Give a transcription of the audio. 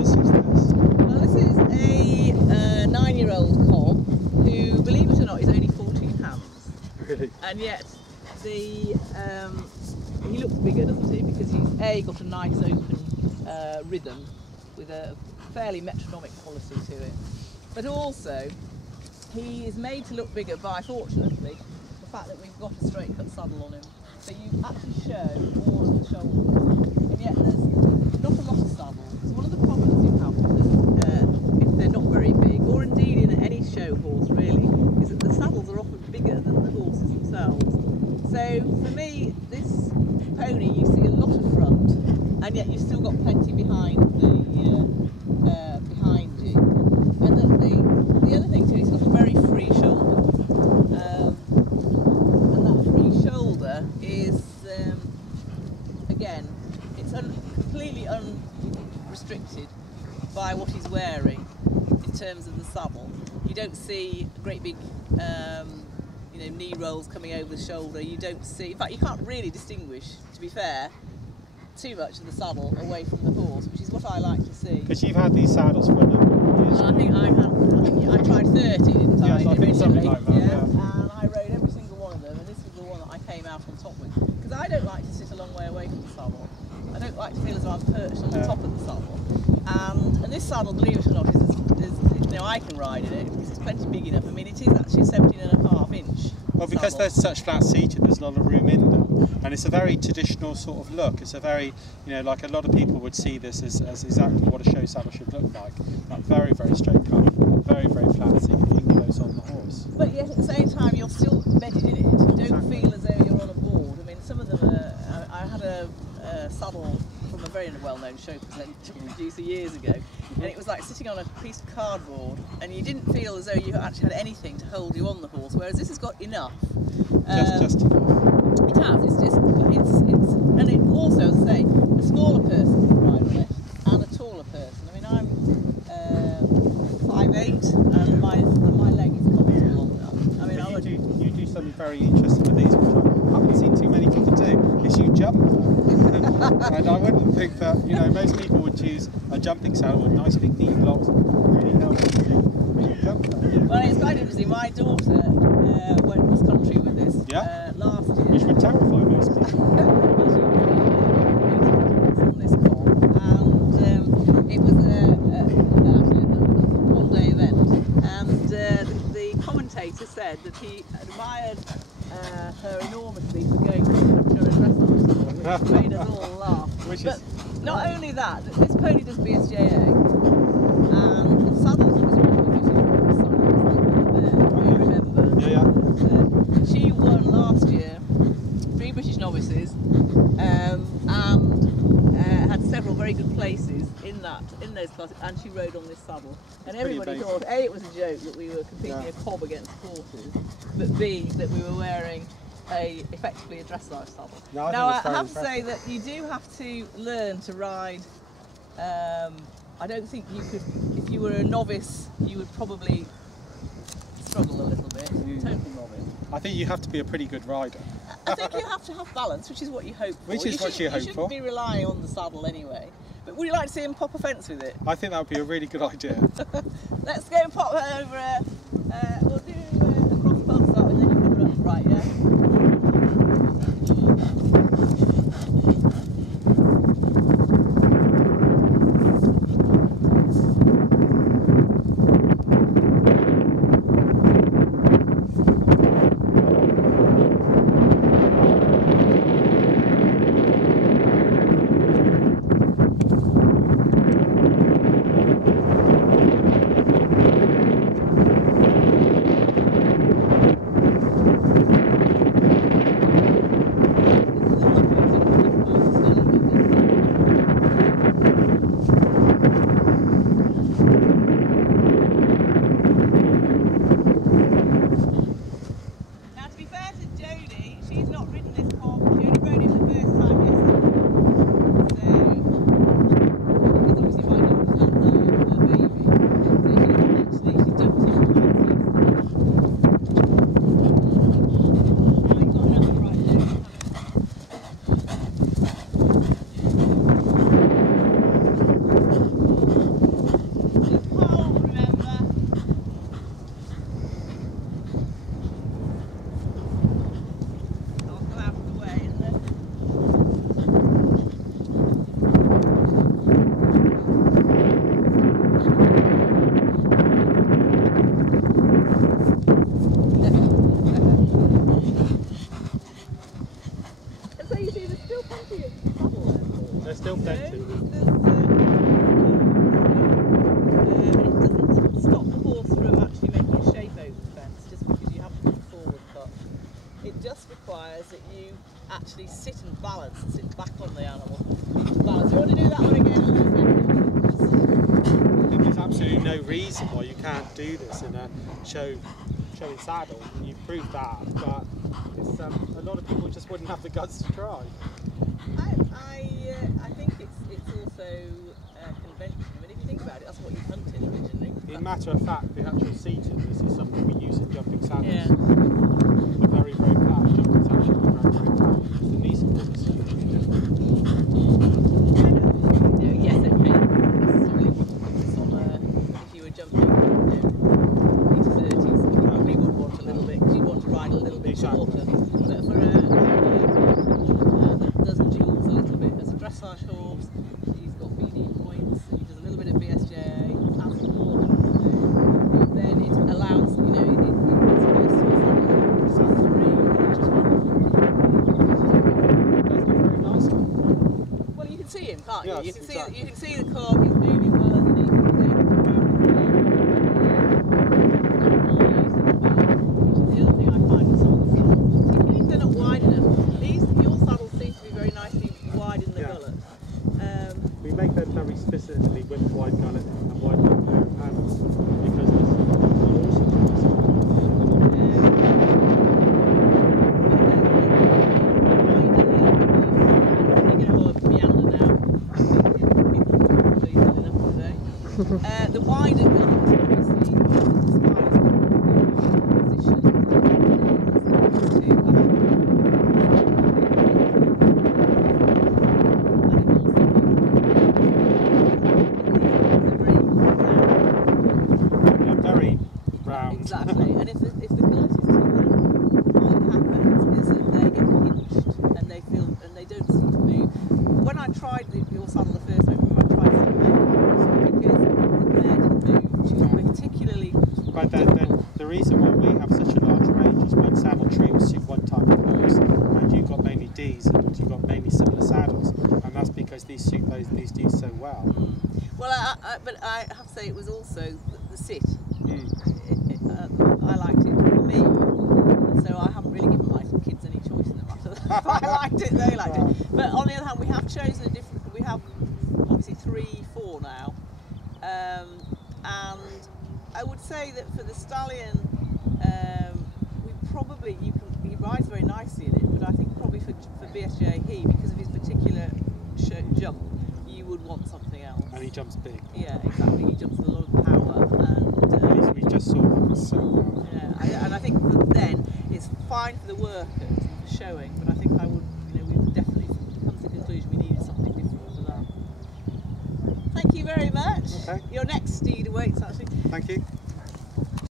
is this? Well, this is a 9-year-old cob who, believe it or not, is only 14 pounds. Really? And yet, he looks bigger, doesn't he? Because he's A, got a nice open rhythm with a fairly metronomic quality to it. But also, he is made to look bigger by, fortunately, the fact that we've got a straight cut saddle on him. So you actually show all of the shoulders, and yet there's not a lot of saddle. So one of the problems you have with them, if they're not very big, or indeed in any show horse really, is that the saddles are often bigger than the horses themselves. So for me, this pony, you see a lot of front, and yet you've still got plenty behind behind you. And the other thing too, it's got a very free shoulder, and that free shoulder is again, it's completely unrestricted by what he's wearing in terms of the saddle. You don't see great big knee rolls coming over the shoulder. You don't see, in fact you can't really distinguish, to be fair, too much of the saddle away from the horse, which is what I like to see. Because you've had these saddles for a number of years. Well, I think I tried 30, didn't I? Yes, I think something like that, yeah. And I rode every single one of them, and this was the one that I came out on top with. Because I don't like to sit a long way away from the saddle. I don't like to feel as though I'm perched on the top of the saddle. And this saddle, believe it or not, I can ride in it because it's plenty big enough. I mean, it is actually 17.5 inch. Well, because they're such flat seated, there's a lot of room in them, and it's a very traditional sort of look. It's a very, like a lot of people would see this as exactly what a show saddle should look like. That very, very straight cut, very, very flat seated, close on the horse. But yet at the same time, you're still embedded in it. You don't feel as though you're on a board. I mean, some of them are, I had a saddle from a very well-known show producer years ago, and it was like sitting on a piece of cardboard, and you didn't feel as though you actually had anything to hold you on the horse, whereas this has got enough. Just enough. It has. And it also, as I say, a smaller person can ride on it, and a taller person. I mean, I'm 5'8", and my leg is comfortable on that. I mean, you do something very interesting with these, which I haven't seen too many people do, is you jump. And I wouldn't think that, most people would choose a jumping saddle with nice big knee blocks, really healthy. You jump them. Well, it's quite interesting. My daughter went cross country with this last year. Which would terrify most people. On this cob, and it was actually a one-day event, and the commentator said that he admired her enormously for going to her dressage, which made us all laugh. But not only that, this pony does B.Sc, and the saddles was really beautiful. I remember. Yeah. She won last year 3 British novices, and had several very good places in those classes, and she rode on this saddle. And everybody thought, A, it was a joke that we were competing a cob against horses, but B, that we were wearing effectively a dressage saddle. Now I have to say that you do have to learn to ride. I don't think you could, if you were a novice, you would probably struggle a little bit. Total novice. I think you have to be a pretty good rider. I think you have to have balance, which is what you hope for. Which is what you hope for. You shouldn't be relying on the saddle anyway. But would you like to see him pop a fence with it? I think that would be a really good idea. Let's go and pop over. We'll do a cross pole start and then you can run right, yeah? plenty of trouble there, Paul. There's still plenty. And it doesn't stop the horse from actually making a shape over the fence just because you haven't put a forward cut. It just requires that you actually sit and balance, sit back on the animal. Balance. Do you want to do that one again? There's absolutely no reason why you can't do this in a showing saddle, and you've proved that, but it's, a lot of people just wouldn't have the guts to try. I think it's also conventional. I mean, if you think about it, that's what you hunted originally. In matter of fact, the actual seating, this is something we use in jumping saddles. Yeah. They're very, very flat. Jumping saddles are very, very flat. It's the knee support is something different. Yes, okay. Necessarily wouldn't put this on if you were jumping into 30s. You probably would want a little bit because you want to ride a little bit shorter. But for that does duels a little bit as a dressage horse, he's got BD points, he does a little bit of B.Sc, has more than then it allows, it's well, you can see him, can't you? Yes, You can exactly. see the cob, he's moving well underneath, he's able to which is the other thing I find with some of the saddles, particularly if they're not wide enough. Your saddles seem to be very nicely wide in the gullet. We make them very specifically with wide gullet and wide pair of paddles because it's awesome. The wider gullet, obviously, Very round. exactly, and if the gullet is too long, what happens is that they get pinched and they don't seem to move. When I tried your saddle the first time, I tried something because the mare didn't move. She was particularly. But then the reason why we have such a large range is one saddle tree will suit one type of horse, and you've got mainly Ds and you've got mainly similar saddles, and that's because these suit these Ds so well. Well, but I have to say it was also the sit. Mm. I liked it for me, so I haven't really given my kids any choice in the matter. If I liked it, they liked it. But on the other hand, we have chosen a different. We have obviously 3, 4 now, and I would say that for the stallion, we probably he rides very nicely in it, but I think probably for B.Sc because of his particular jump, you would want something else. And he jumps big. Yeah, exactly. He jumps with a lot of power, and we just saw that so well. yeah, and I think that then it's fine for the workers and for showing, but I think I would, we would definitely come to the conclusion we needed something different for that. Thank you very much. Okay. Your next steed awaits actually. Thank you.